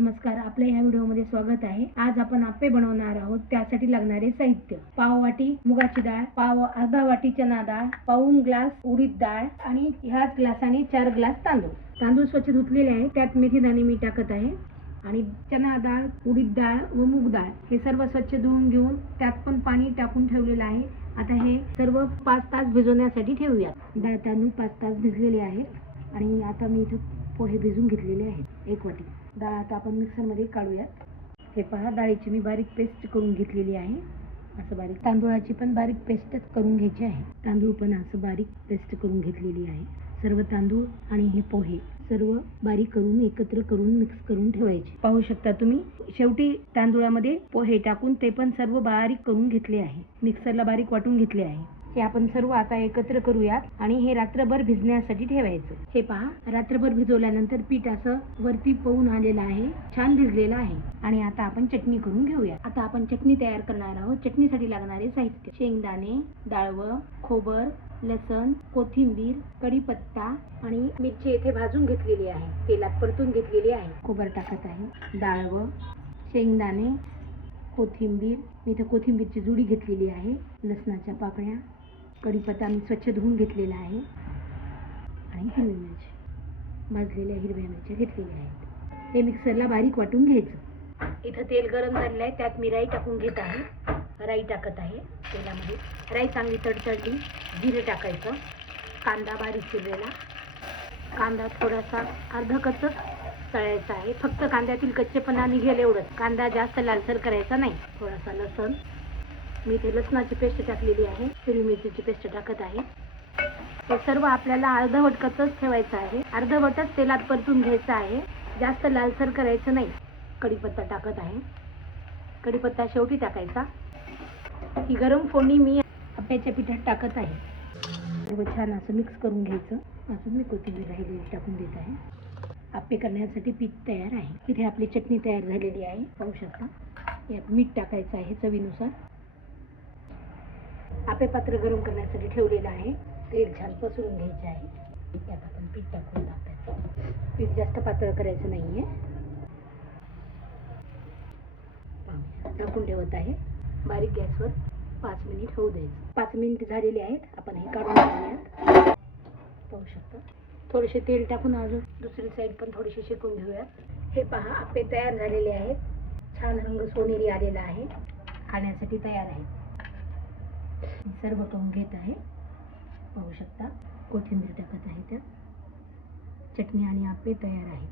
नमस्कार, आपल्या या व्हिडिओमध्ये स्वागत आहे। आज आपण आप्पे बनवणार आहोत। त्यासाठी लागणारे साहित्य: पाव वाटी मुगाची डाळ, अर्धा वाटी चना डाळ, पाऊण ग्लास उडीद डाळ आणि ह्याच ग्लासाने 4 ग्लास तांदूळ। तांदूळ स्वच्छ धुतलेले आहे, त्यात मेथी दाणे मी टाकत आहे आणि चना डाळ, उडीद डाळ व मूग डाळ हे सर्व स्वच्छ धुवून घेऊन त्यात पण पाणी टाकून ठेवलेले आहे। आता हे सर्व 5 तास भिजवण्यासाठी ठेवूया। डाळ तांदूळ 5 तास भिजलेले आहेत आणि आता मी इथे पोहे भिजवून घेतलेले आहेत 1 वाटी। डाळ आता आपण मिक्सर मध्ये काढूयात। हे पहा, डाळीची मी बारीक पेस्ट करून घेतलेली आहे। असं बारीक तांदूळाची पण बारीक पेस्ट करून घ्यायची आहे। तांदूळ पण असं बारीक पेस्ट करून घेतलेली आहे। सर्व तांदूळ आणि हे पोहे सर्व बारीक करून एकत्र करून मिक्स करून ठेवायचे। पाहू शकता तुम्ही, शेवटी तांदूळामध्ये पोहे टाकून ते पण सर्व बारीक करून घेतले आहे। मिक्सरला बारीक वाटून घेतले आहे। हे आपण सर्व आता एकत्र करूयात आणि हे रात्रभर भिजण्यासाठी ठेवायचं। हे पहा, रात्रभर भिजवल्यानंतर पीठ असं वरती पळून आलेलं आहे, छान भिजलेलं आहे। आणि आता आपण चटणी करून घेऊया। आता आपण चटणी तयार करणार आहोत। चटणीसाठी लागणारे साहित्य: शेंगदाणे, डाळवं, खोबर, लसण, कोथिंबीर, कढीपत्ता आणि मिरची येथे भाजून घेतलेली आहे, तेलात परतून घेतलेली आहे। खोबर टाकत आहे, डाळवं, शेंगदाणे, कोथिंबीर, मी इथे कोथिंबीरची जुडी घेतलेली आहे, लसणाच्या पाकळ्या, कढीपत्ता मी स्वच्छ धुवून घेतलेला आहे आणि हिरवी मिरची, भाजलेल्या हिरव्या मिरच्या घेतलेल्या आहेत। हे मिक्सरला बारीक वाटून घ्यायचं। इथं तेल गरम झालेलं आहे, त्यात मी राई टाकून घेत आहे। राई टाकत आहे तेलामध्ये। राई चांगली तडतडली, जिरे टाकायचं, कांदा बारीक चिरलेला, कांदा थोडासा अर्धा कच्चाच तळायचा आहे, फक्त कांद्यातील कच्चेपणा निघेल एवढंच। कांदा जास्त लालसर करायचा नाही। थोडासा लसण, मी इथे लसणाची पेस्ट टाकलेली आहे, हिरवी मिरचीची पेस्ट टाकत आहे। हे सर्व आपल्याला अर्धवट कच्चच ठेवायचं आहे, अर्धवटच तेलात परतून घ्यायचं आहे, जास्त लालसर करायचं नाही। कढीपत्ता टाकत आहे, कढीपत्ता शेवटी टाकायचा। ही गरम फोडणी मी आप्याच्या पिठात टाकत आहे। सर्व छान असं मिक्स करून घ्यायचं। अजून मी कोथिंबीर राहिलेली टाकून देत आहे। आप्पे करण्यासाठी पीठ तयार आहे। इथे आपली चटणी तयार झालेली आहे, पाहू शकता। यात मीठ टाकायचं आहे चवीनुसार। आप्पे पात्र गरम करण्यासाठी ठेवलेलं आहे, तेल छान पसरून घ्यायचे आहे। यात आपण पीठ टाकून टाकायचं। पीठ जास्त पातळ करायचं नाहीये। टाकून ठेवत आहे बारीक गॅसवर, 5 मिनिट होऊ द्यायचं। 5 मिनिट झालेले आहेत, आपण हे काढून घेऊयात। पाहू शकता, थोडेसे तेल टाकून अजून दुसरी साईड पण थोडीशी शेकून घेऊयात। हे पहा, आप्पे तयार झालेले आहेत, छान रंग सोनेरी आलेला आहे, खाण्यासाठी तयार आहे। सर्व करून घेत आहे, पाहू शकता। कोथिंबीर टाकत आहे, त्यात चटणी आणि आप्पे तयार आहे।